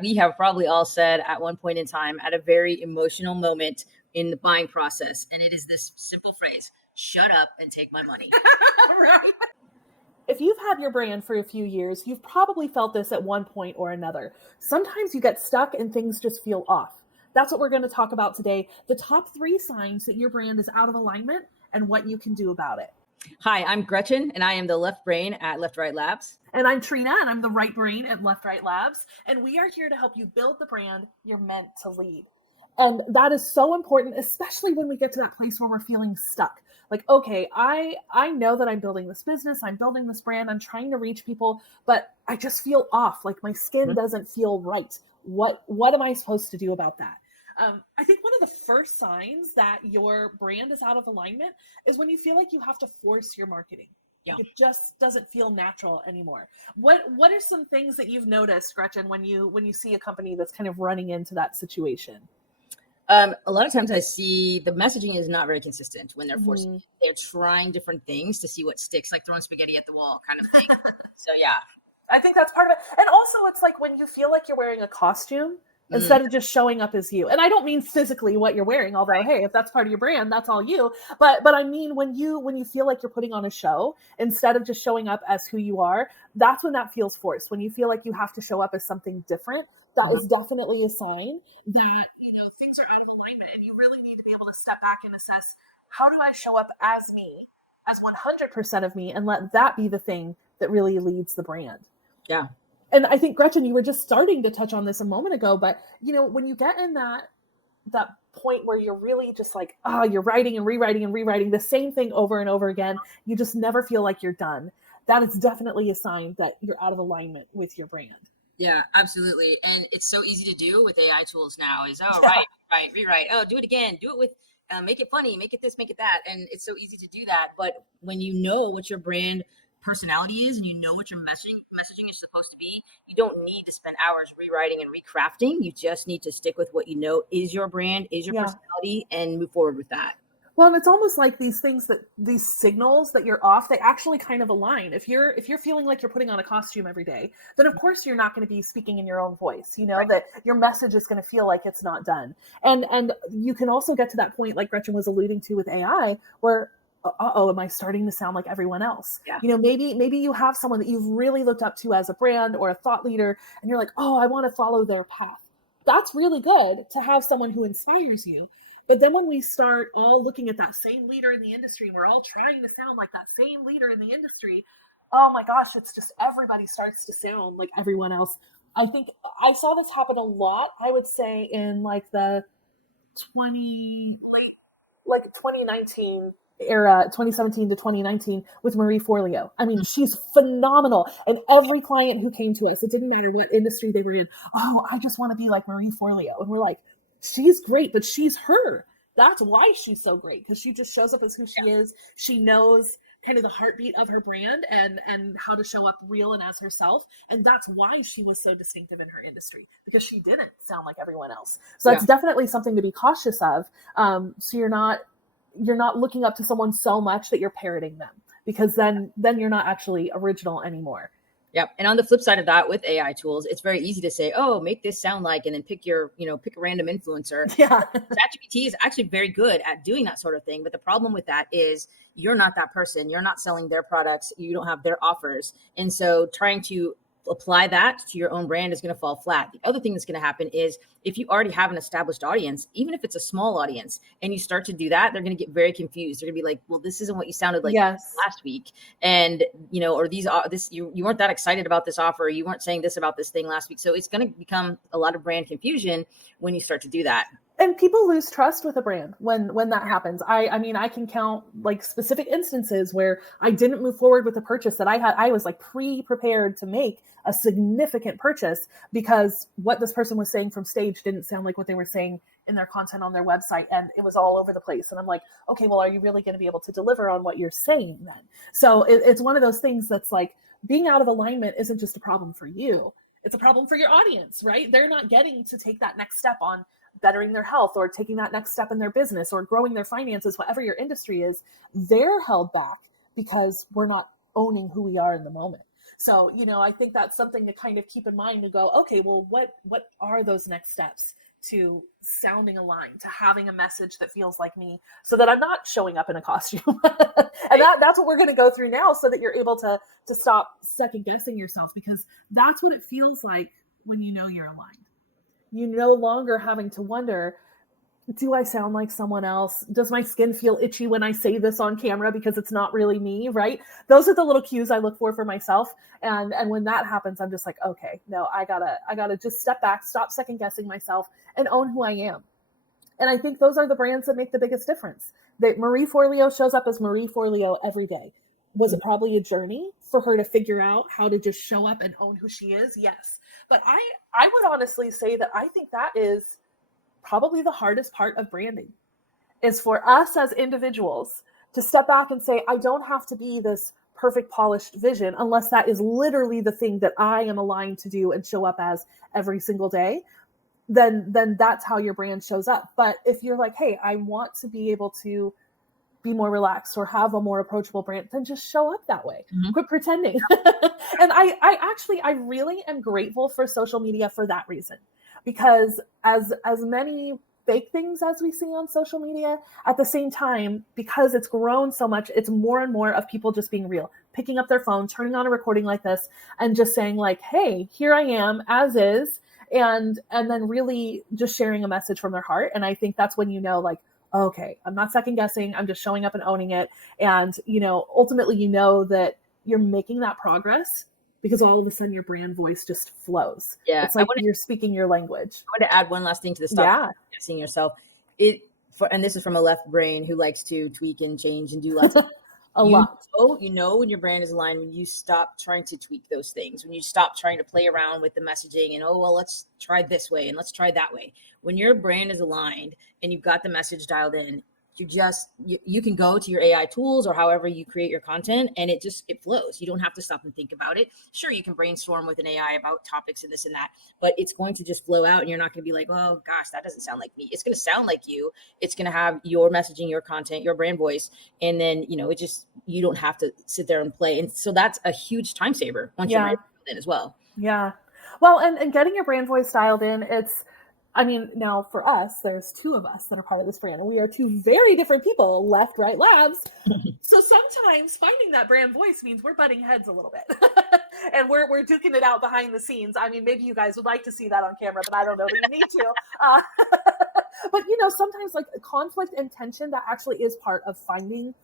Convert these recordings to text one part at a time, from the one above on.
we have probably all said at one point in time at a very emotional moment in the buying process. And it is this simple phrase: shut up and take my money. Right. If you've had your brand for a few years, you've probably felt this at one point or another. Sometimes you get stuck and things just feel off. That's what we're going to talk about today. The top 3 signs that your brand is out of alignment and what you can do about it. Hi, I'm Gretchen, and I am the left brain at Left Right Labs. And I'm Trina, and I'm the right brain at Left Right Labs. And we are here to help you build the brand you're meant to lead. And that is so important, especially when we get to that place where we're feeling stuck. Like, okay, I know that I'm building this business, I'm building this brand, I'm trying to reach people, but I just feel off. Like my skin doesn't feel right. What am I supposed to do about that? I think one of the first signs that your brand is out of alignment is when you feel like you have to force your marketing. Yeah. It just doesn't feel natural anymore. What are some things that you've noticed, Gretchen, when you see a company that's kind of running into that situation? A lot of times I see the messaging is not very consistent when they're forcing. They're trying different things to see what sticks, like throwing spaghetti at the wall kind of thing. So yeah, I think that's part of it. And also it's like when you feel like you're wearing a costume instead of just showing up as you. And I don't mean physically what you're wearing, although hey, if that's part of your brand, that's all you. But I mean when you feel like you're putting on a show instead of just showing up as who you are, that's when that feels forced. When you feel like you have to show up as something different, that is definitely a sign that things are out of alignment, and you really need to be able to step back and assess, how do I show up as me, as 100% of me, and let that be the thing that really leads the brand. Yeah. And I think, Gretchen, you were just starting to touch on this a moment ago, but when you get in that point where you're really just like, you're writing and rewriting the same thing over and over again, you just never feel like you're done. That is definitely a sign that you're out of alignment with your brand. Yeah, absolutely. And it's so easy to do with AI tools now is, right, rewrite. Oh, do it again. Do it with, make it funny, make it this, make it that. And it's so easy to do that. But when you know what your brand personality is and you know what your messaging is supposed to be, you don't need to spend hours rewriting and recrafting. You just need to stick with what you know is your brand, is your personality, and move forward with that. Well, and it's almost like these signals that you're off, they actually kind of align. If you're feeling like you're putting on a costume every day, then of course you're not going to be speaking in your own voice, that your message is going to feel like it's not done. And you can also get to that point, like Gretchen was alluding to with AI, where, am I starting to sound like everyone else? Yeah. Maybe you have someone that you've really looked up to as a brand or a thought leader, and you're like, I want to follow their path. That's really good to have someone who inspires you. But then when we start all looking at that same leader in the industry, we're all trying to sound like that same leader in the industry, oh my gosh, it's just everybody starts to sound like everyone else. I think I saw this happen a lot, I would say, in like the 2019 era, 2017 to 2019, with Marie Forleo. I mean, she's phenomenal. And every client who came to us, it didn't matter what industry they were in, I just want to be like Marie Forleo. And we're like, she's great, but she's her. That's why she's so great, because she just shows up as who she is. She knows kind of the heartbeat of her brand and how to show up real and as herself. And that's why she was so distinctive in her industry, because she didn't sound like everyone else. So that's definitely something to be cautious of. So you're not looking up to someone so much that you're parroting them, because then you're not actually original anymore. Yep. And on the flip side of that, with AI tools, it's very easy to say, make this sound like, and then pick a random influencer. Yeah. ChatGPT is actually very good at doing that sort of thing. But the problem with that is you're not that person. You're not selling their products. You don't have their offers. And so trying to apply that to your own brand is going to fall flat. The other thing that's going to happen is if you already have an established audience, even if it's a small audience, and you start to do that, they're going to get very confused. They're going to be like, well, this isn't what you sounded like last week. And, or you weren't that excited about this offer. You weren't saying this about this thing last week. So it's going to become a lot of brand confusion when you start to do that. And people lose trust with a brand when that happens. I mean, I can count like specific instances where I didn't move forward with a purchase that I was like pre-prepared to make a significant purchase, because what this person was saying from stage didn't sound like what they were saying in their content on their website, and it was all over the place. And I'm like, okay, well, are you really going to be able to deliver on what you're saying then? So it's one of those things that's like, being out of alignment isn't just a problem for you. It's a problem for your audience, right? They're not getting to take that next step on bettering their health, or taking that next step in their business, or growing their finances, whatever your industry is. They're held back because we're not owning who we are in the moment. So, I think that's something to kind of keep in mind and go, okay, well, what are those next steps to sounding aligned, to having a message that feels like me, so that I'm not showing up in a costume. And that's what we're going to go through now, so that you're able to stop second guessing yourself, because that's what it feels like when you know you're aligned. You no longer having to wonder, do I sound like someone else? Does my skin feel itchy when I say this on camera because it's not really me, right? Those are the little cues I look for myself. And when that happens, I'm just like, okay, no, I gotta just step back, stop second guessing myself, and own who I am. And I think those are the brands that make the biggest difference. That Marie Forleo shows up as Marie Forleo every day. Was it probably a journey for her to figure out how to just show up and own who she is? Yes. But I would honestly say that I think that is probably the hardest part of branding, is for us as individuals to step back and say, I don't have to be this perfect polished vision, unless that is literally the thing that I am aligned to do and show up as every single day. Then that's how your brand shows up. But if you're like, hey, I want to be able to be more relaxed or have a more approachable brand, then just show up that way. Quit pretending. And I really am grateful for social media for that reason, because as many fake things as we see on social media, at the same time, because it's grown so much, it's more and more of people just being real, picking up their phone, turning on a recording like this, and just saying like, hey, here I am as is, and then really just sharing a message from their heart. And I think that's when like, okay, I'm not second guessing, I'm just showing up and owning it. And ultimately that you're making that progress, because all of a sudden your brand voice just flows. Yeah, it's like you're speaking your language. I want to add one last thing to the stop guessing yourself. And this is from a left brain who likes to tweak and change and do lots of lot. When your brand is aligned, when you stop trying to tweak those things, when you stop trying to play around with the messaging and, let's try this way and let's try that way. When your brand is aligned and you've got the message dialed in, you can go to your AI tools or however you create your content, and it flows. You don't have to stop and think about it. Sure, you can brainstorm with an AI about topics and this and that, but it's going to just flow out, and you're not going to be like, oh gosh, that doesn't sound like me. It's going to sound like you. It's going to have your messaging, your content, your brand voice. And then, you don't have to sit there and play. And so that's a huge time saver once you're in as well. Yeah. Well, and getting your brand voice dialed in, now for us, there's two of us that are part of this brand, and we are two very different people, left, right, labs. So sometimes finding that brand voice means we're butting heads a little bit. And we're duking it out behind the scenes. Maybe you guys would like to see that on camera, but I don't know that you need to. But sometimes like conflict and tension, that actually is part of finding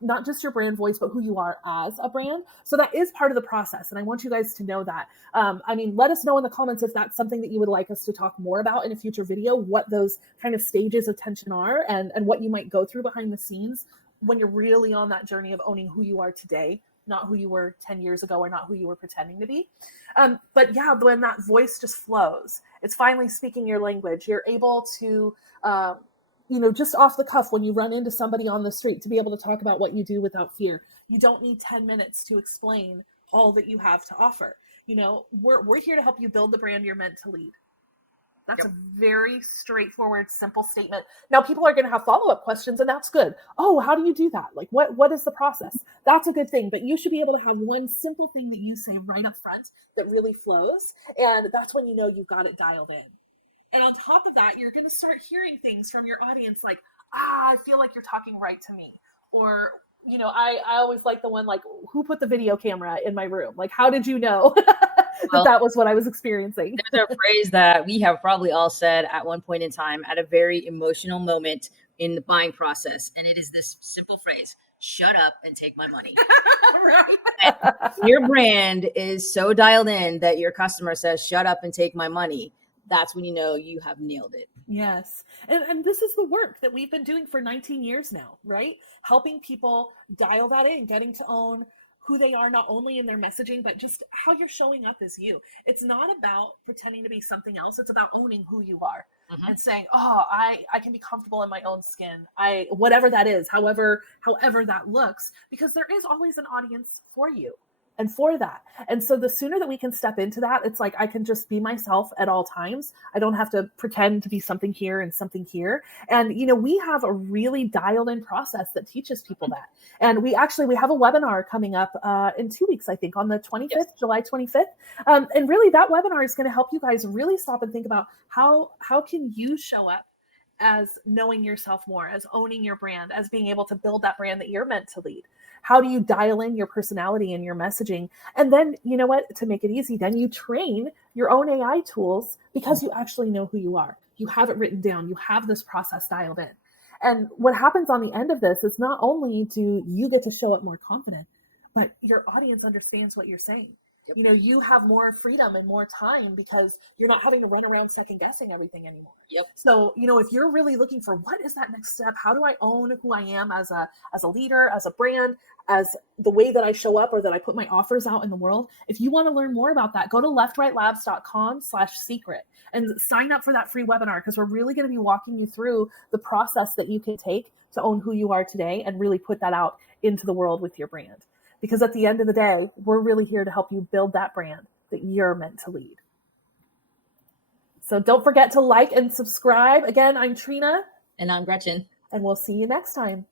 not just your brand voice, but who you are as a brand. So that is part of the process. And I want you guys to know that. Let us know in the comments if that's something that you would like us to talk more about in a future video, what those kind of stages of tension are, and what you might go through behind the scenes when you're really on that journey of owning who you are today, not who you were 10 years ago, or not who you were pretending to be. But yeah, when that voice just flows, it's finally speaking your language. You're able to, just off the cuff, when you run into somebody on the street, to be able to talk about what you do without fear. You don't need 10 minutes to explain all that you have to offer. We're here to help you build the brand you're meant to lead. That's a very straightforward, simple statement. Now, people are going to have follow-up questions, and that's good. Oh, how do you do that? Like, what is the process? That's a good thing. But you should be able to have one simple thing that you say right up front that really flows. And that's when you've got it dialed in. And on top of that, you're going to start hearing things from your audience like, I feel like you're talking right to me. Or, I always like the one like, who put the video camera in my room? Like, how did you know that was what I was experiencing? There's a phrase that we have probably all said at one point in time at a very emotional moment in the buying process. And it is this simple phrase: shut up and take my money. Right. Your brand is so dialed in that your customer says, shut up and take my money. That's when you have nailed it. Yes. And this is the work that we've been doing for 19 years now, right? Helping people dial that in, getting to own who they are, not only in their messaging, but just how you're showing up as you. It's not about pretending to be something else. It's about owning who you are and saying, I can be comfortable in my own skin. Whatever that is, however that looks, because there is always an audience for you. and for that. And so the sooner that we can step into that, it's like I can just be myself at all times. I don't have to pretend to be something here and something here. And we have a really dialed in process that teaches people that. And we have a webinar coming up in 2 weeks, I think, on the 25th, yes. July 25th. And really that webinar is going to help you guys really stop and think about how can you show up as knowing yourself more, as owning your brand, as being able to build that brand that you're meant to lead. How do you dial in your personality and your messaging? And then, to make it easy, then you train your own AI tools because you actually know who you are. You have it written down. You have this process dialed in. And what happens on the end of this is not only do you get to show up more confident, but your audience understands what you're saying. Yep. You have more freedom and more time because you're not having to run around second guessing everything anymore. Yep. So, if you're really looking for what is that next step, how do I own who I am as a leader, as a brand, as the way that I show up or that I put my offers out in the world, if you want to learn more about that, go to leftrightlabs.com/secret and sign up for that free webinar, because we're really going to be walking you through the process that you can take to own who you are today and really put that out into the world with your brand. Because at the end of the day, we're really here to help you build that brand that you're meant to lead. So don't forget to like and subscribe. Again, I'm Trina. And I'm Gretchen. And we'll see you next time.